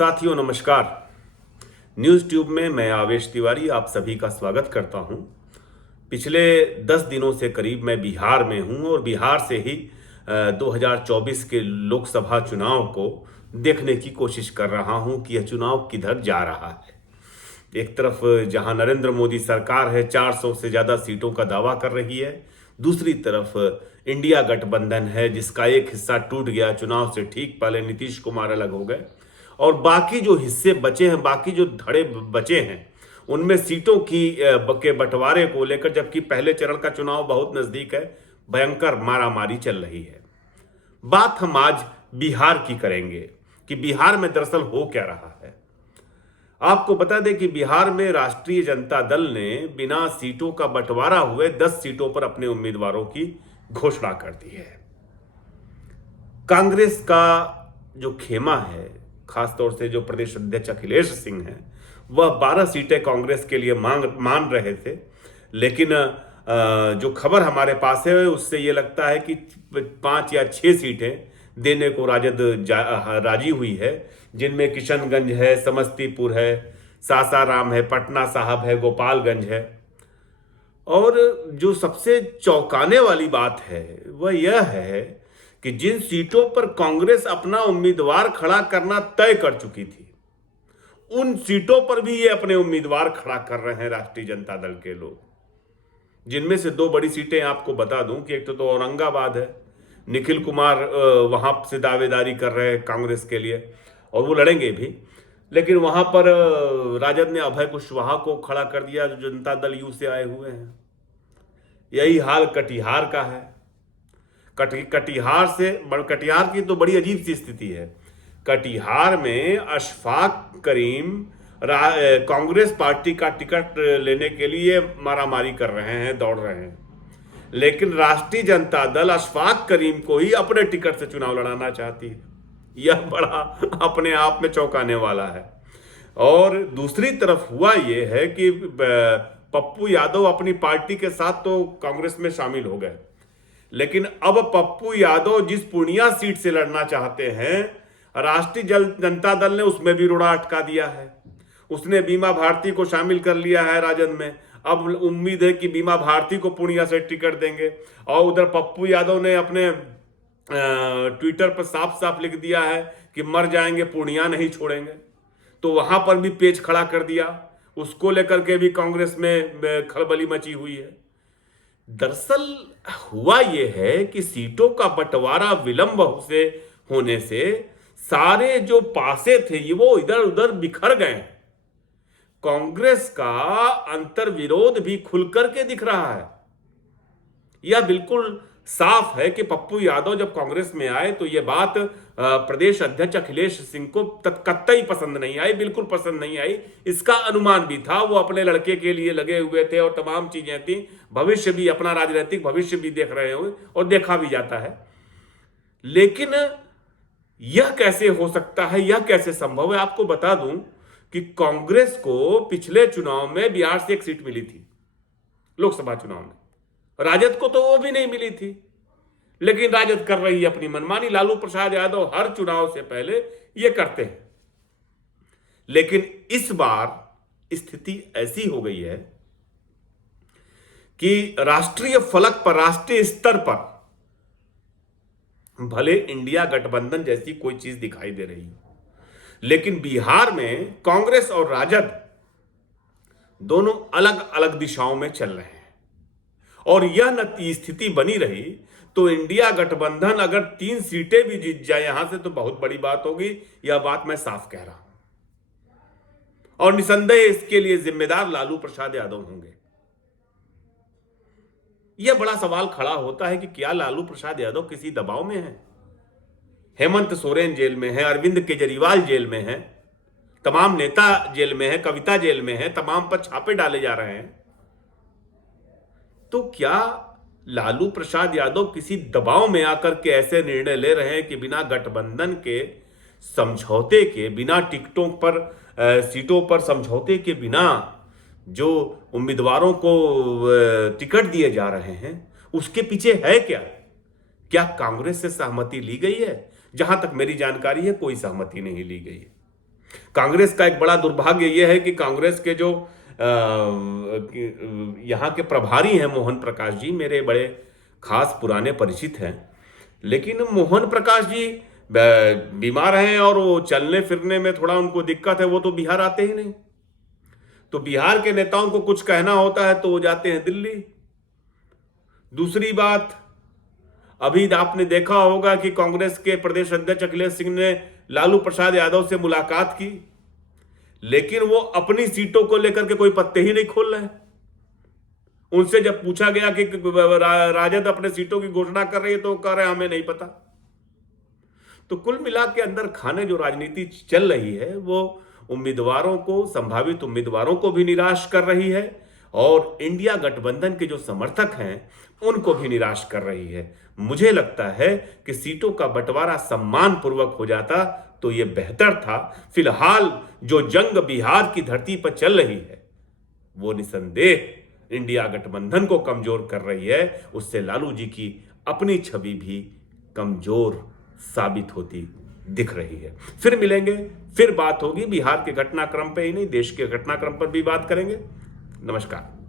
साथियों नमस्कार। News tube में मैं आवेश तिवारी आप सभी का स्वागत करता हूं। पिछले 10 दिनों से करीब मैं बिहार में हूं और बिहार से ही 2024 के लोकसभा चुनाव को देखने की कोशिश कर रहा हूं कि यह चुनाव किधर जा रहा है। एक तरफ जहां नरेंद्र मोदी सरकार है 400 से ज़्यादा सीटों का दावा कर रही है, दूसरी तरफ इंडिया गठबंधन है जिसका एक हिस्सा टूट गया चुनाव से ठीक पहले, नीतीश कुमार अलग हो गए और बाकी जो हिस्से बचे हैं, बाकी जो धड़े बचे हैं उनमें सीटों के बंटवारे को लेकर, जबकि पहले चरण का चुनाव बहुत नज़दीक है, भयंकर मारामारी चल रही है। बात हम आज बिहार की करेंगे कि बिहार में दरअसल हो क्या रहा है। आपको बता दें कि बिहार में राष्ट्रीय जनता दल ने बिना सीटों का बंटवारा हुए 10 सीटों पर अपने उम्मीदवारों की घोषणा कर दी है। कांग्रेस का जो खेमा है, खासतौर से जो प्रदेश अध्यक्ष अखिलेश सिंह हैं, वह 12 सीटें कांग्रेस के लिए मान रहे थे, लेकिन जो खबर हमारे पास है उससे ये लगता है कि 5 या 6 सीटें देने को राजद राजी हुई है, जिनमें किशनगंज है, समस्तीपुर है, सासाराम है, पटना साहब है, गोपालगंज है। और जो सबसे चौंकाने वाली बात है वह यह है कि जिन सीटों पर कांग्रेस अपना उम्मीदवार खड़ा करना तय कर चुकी थी, उन सीटों पर भी ये अपने उम्मीदवार खड़ा कर रहे हैं राष्ट्रीय जनता दल के लोग, जिनमें से 2 बड़ी सीटें आपको बता दूं कि एक तो औरंगाबाद है, निखिल कुमार वहां से दावेदारी कर रहे हैं कांग्रेस के लिए और वो लड़ेंगे भी, लेकिन वहां पर राजद ने अभय कुशवाहा को खड़ा कर दिया जो जनता दल यू से आए हुए हैं। यही हाल कटिहार का है। कटिहार की तो बड़ी अजीब सी स्थिति है। कटिहार में अशफाक करीम कांग्रेस पार्टी का टिकट लेने के लिए मारामारी कर रहे हैं, दौड़ रहे हैं, लेकिन राष्ट्रीय जनता दल अशफाक करीम को ही अपने टिकट से चुनाव लड़ाना चाहती है। यह बड़ा अपने आप में चौंकाने वाला है। और दूसरी तरफ हुआ यह है कि पप्पू यादव अपनी पार्टी के साथ तो कांग्रेस में शामिल हो गए, लेकिन अब पप्पू यादव जिस पूर्णिया सीट से लड़ना चाहते हैं, राष्ट्रीय जनता दल ने उसमें भी रोड़ा अटका दिया है। उसने बीमा भारती को शामिल कर लिया है राजद में। अब उम्मीद है कि बीमा भारती को पूर्णिया से टिकट देंगे। और उधर पप्पू यादव ने अपने ट्विटर पर साफ साफ लिख दिया है कि मर जाएंगे, पूर्णिया नहीं छोड़ेंगे। तो वहां पर भी पेच खड़ा कर दिया। उसको लेकर के भी कांग्रेस में खलबली मची हुई है। दरअसल हुआ यह है कि सीटों का बंटवारा विलंब से होने से सारे जो पासे थे वो इधर उधर बिखर गए। कांग्रेस का अंतर्विरोध भी खुलकर के दिख रहा है। यह बिल्कुल साफ है कि पप्पू यादव जब कांग्रेस में आए तो यह बात प्रदेश अध्यक्ष अखिलेश सिंह को कतई पसंद नहीं आई, बिल्कुल पसंद नहीं आई। इसका अनुमान भी था, वो अपने लड़के के लिए लगे हुए थे और तमाम चीजें थी, भविष्य भी, अपना राजनीतिक भविष्य भी देख रहे हुए और देखा भी जाता है। लेकिन यह कैसे हो सकता है, यह कैसे संभव है? आपको बता दूं कि कांग्रेस को पिछले चुनाव में बिहार से 1 सीट मिली थी, लोकसभा चुनाव में। राजद को तो वो भी नहीं मिली थी, लेकिन राजद कर रही है अपनी मनमानी। लालू प्रसाद यादव हर चुनाव से पहले ये करते हैं। लेकिन इस बार स्थिति ऐसी हो गई है कि राष्ट्रीय फलक पर, राष्ट्रीय स्तर पर भले इंडिया गठबंधन जैसी कोई चीज दिखाई दे रही हो, लेकिन बिहार में कांग्रेस और राजद दोनों अलग अलग दिशाओं में चल रहे हैं। और यह स्थिति बनी रही तो इंडिया गठबंधन अगर 3 सीटें भी जीत जाए यहां से तो बहुत बड़ी बात होगी। यह बात मैं साफ कह रहा हूं और निसंदेह इसके लिए जिम्मेदार लालू प्रसाद यादव होंगे। यह बड़ा सवाल खड़ा होता है कि क्या लालू प्रसाद यादव किसी दबाव में है? हेमंत सोरेन जेल में है, अरविंद केजरीवाल जेल में है, तमाम नेता जेल में है, कविता जेल में है, तमाम पर छापे डाले जा रहे हैं। तो क्या लालू प्रसाद यादव किसी दबाव में आकर के ऐसे निर्णय ले रहे हैं कि बिना गठबंधन के समझौते के, बिना टिकटों पर, सीटों पर समझौते के बिना जो उम्मीदवारों को टिकट दिए जा रहे हैं, उसके पीछे है क्या? क्या कांग्रेस से सहमति ली गई है? जहां तक मेरी जानकारी है कोई सहमति नहीं ली गई है। कांग्रेस का एक बड़ा दुर्भाग्य यह है कि कांग्रेस के जो यहाँ के प्रभारी हैं मोहन प्रकाश जी, मेरे बड़े खास पुराने परिचित हैं, लेकिन मोहन प्रकाश जी बीमार हैं और वो चलने फिरने में थोड़ा उनको दिक्कत है, वो तो बिहार आते ही नहीं। तो बिहार के नेताओं को कुछ कहना होता है तो वो जाते हैं दिल्ली। दूसरी बात, अभी आपने देखा होगा कि कांग्रेस के प्रदेश अध्यक्ष अखिलेश सिंह ने लालू प्रसाद यादव से मुलाकात की, लेकिन वो अपनी सीटों को लेकर के कोई पत्ते ही नहीं खोल रहे हैं। उनसे जब पूछा गया कि राजद अपने सीटों की घोषणा कर रही है तो कह रहे हमें नहीं पता। तो कुल मिला के अंदर खाने जो राजनीति चल रही है वो उम्मीदवारों को, संभावित उम्मीदवारों को भी निराश कर रही है और इंडिया गठबंधन के जो समर्थक हैं उनको भी निराश कर रही है। मुझे लगता है कि सीटों का बंटवारा सम्मान पूर्वक हो जाता तो यह बेहतर था। फिलहाल जो जंग बिहार की धरती पर चल रही है वो निसंदेह इंडिया गठबंधन को कमजोर कर रही है, उससे लालू जी की अपनी छवि भी कमजोर साबित होती दिख रही है। फिर मिलेंगे, फिर बात होगी बिहार के घटनाक्रम पे ही नहीं, देश के घटनाक्रम पर भी बात करेंगे। नमस्कार।